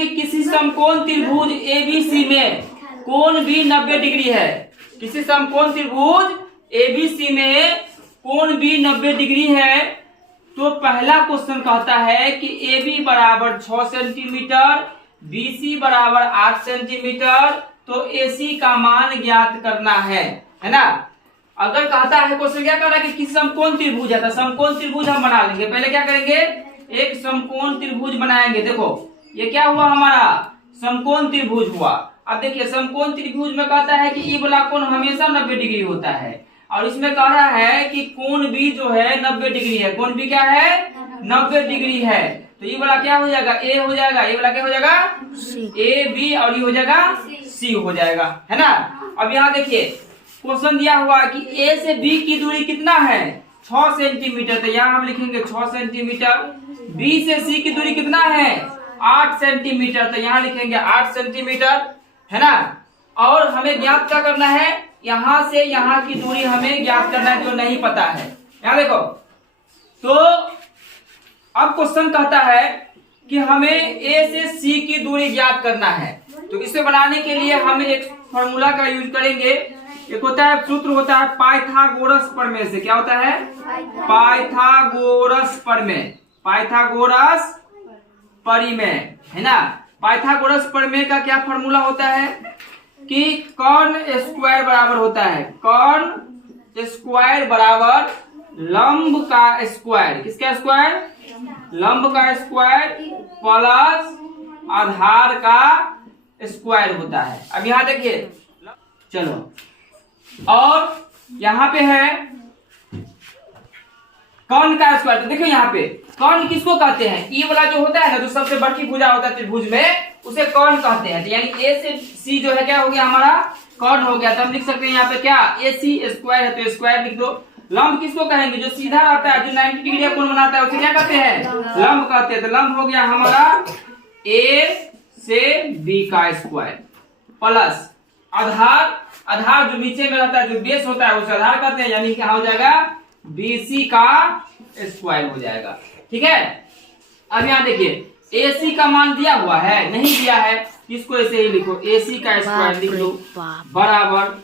कि किसी समकोण त्रिभुज एबीसी में कोण भी 90 डिग्री है। किसी समकोण त्रिभुज एबीसी में कोण भी 90 डिग्री है। तो पहला क्वेश्चन कहता है कि AB बराबर 6 सेंटीमीटर, BC बराबर 8 सेंटीमीटर, तो AC का मान ज्ञात करना है ना। अगर कहता है क्वेश्चन क्या कर रहा है कि किसी समकोण त्रिभुज है, तो समकोण त्रिभुज हम बना लेंगे। पहले क्या करेंगे, एक समकोण त्रिभुज बनाएंगे। देखो ये क्या हुआ, हमारा समकोण त्रिभुज हुआ। अब देखिए समकोण त्रिभुज में कहता है कि ये वाला कोण हमेशा 90 डिग्री होता है, और इसमें कह रहा है कि कोण भी जो है 90 डिग्री है। कोण भी क्या है, 90 डिग्री है। तो ये वाला क्या हो जाएगा, ए हो जाएगा। ये वाला क्या हो जाएगा, ए बी, और ये हो जाएगा सी हो जाएगा, है ना। अब यहाँ देखिए क्वेश्चन दिया हुआ कि ए से बी की दूरी कितना है, 6 सेंटीमीटर। तो यहाँ हम लिखेंगे 6 सेंटीमीटर। बी से सी की दूरी कितना है, 8 सेंटीमीटर। तो यहाँ लिखेंगे 8 सेंटीमीटर, है ना। और हमें ज्ञात क्या करना है, यहाँ से यहाँ की दूरी हमें ज्ञात करना है, जो नहीं पता है। यहाँ देखो, तो अब क्वेश्चन कहता है कि हमें ए से सी की दूरी ज्ञात करना है। तो इसे बनाने के लिए हम एक फॉर्मूला का यूज करेंगे। एक होता है, सूत्र होता है पाइथागोरस प्रमेय से। क्या होता है, पाइथागोरस प्रमेय। पाइथागोरस परिमेय, है ना। पाइथागोरस प्रमेय का क्या फॉर्मूला होता है कि कर्ण स्क्वायर बराबर होता है, कर्ण स्क्वायर बराबर लंब का स्क्वायर। किसका स्क्वायर, लंब का स्क्वायर प्लस आधार का स्क्वायर होता है। अब यहाँ देखिए, चलो, और यहाँ पे है कर्ण का स्क्वायर। तो देखो यहाँ पे कर्ण किसको कहते हैं, ई वाला जो होता है ना, जो सबसे बड़ी भुजा होता है त्रिभुज में, उसे कर्ण कहते हैं। तो यानी ए से सी जो है क्या हो गया, हमारा कर्ण हो गया। तो हम लिख सकते हैं यहाँ पे क्या, ए सी स्क्वायर है, तो स्क्वायर लिख दो। लंब किसको कहेंगे, जो सीधा रहता है, जो 90 डिग्री का कोण बनाता है, उसे क्या कहते हैं, लंब कहते हैं। तो लंब हो गया हमारा ए से बी का स्क्वायर प्लस आधार। आधार जो नीचे में रहता है, जो बेस होता है, उसे आधार कहते हैं। यानी क्या हो जाएगा, BC का स्क्वायर हो जाएगा। ठीक है। अब यहाँ देखिए AC का मान दिया हुआ है, नहीं दिया है, इसको ऐसे ही लिखो, AC का स्क्वायर लिख दो बराबर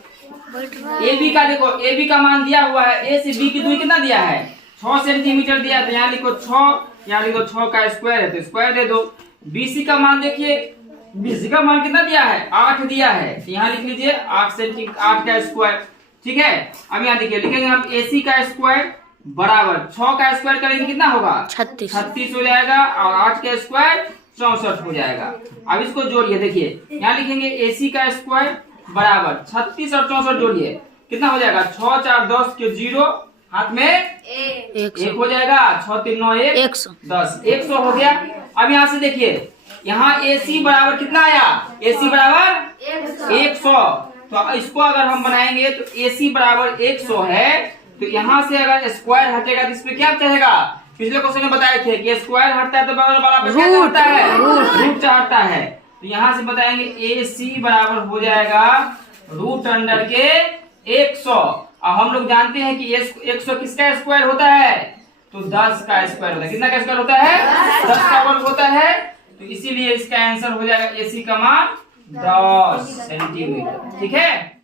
AB का। देखो AB का मान दिया हुआ है, A से B की दूरी कितना दिया है, 6 सेंटीमीटर दिया है। तो यहाँ लिखो 6, यहाँ लिखो 6 का स्क्वायर है, तो स्क्वायर दे दो। BC का मान देखिए, BC का मान कितना दिया है, 8 दिया है। तो यहाँ लिख लीजिए 8 सेंटीमीटर, 8 का स्क्वायर। ठीक है। अब यहाँ देखिए लिखेंगे हम AC का स्क्वायर बराबर 6 का स्क्वायर करेंगे कितना होगा, 36 हो जाएगा, और 8 का स्क्वायर 64 हो जाएगा। अब इसको जोड़िए, देखिए यहाँ लिखेंगे AC का स्क्वायर बराबर 36 और 64 जोड़िए, कितना हो जाएगा, 6 4 10 के 0, हाथ में 1 हो जाएगा, 6 3 9 1 10, 100 हो गया। अब यहाँ से देखिए, यहाँ AC बराबर कितना आया, AC बराबर 100। तो इसको अगर हम बनाएंगे तो AC बराबर 100 है। तो यहाँ से अगर स्क्वायर हटेगा तो इसमें क्या चाहेगा, पिछले क्वेश्चन में बताए थे कि स्क्वायर हटता है तो बगल वाला पे क्या हटता है, रूट हटता है। तो यहाँ से बताएंगे AC बराबर हो जाएगा √100। और हम लोग जानते हैं कि 100 किसका स्क्वायर होता है, तो 10 का स्क्वायर होता है। कितना का स्क्वायर होता है, 10 का वर्ग होता है। तो इसीलिए इसका आंसर हो जाएगा AC का मान 10 सेंटीमीटर। ठीक है।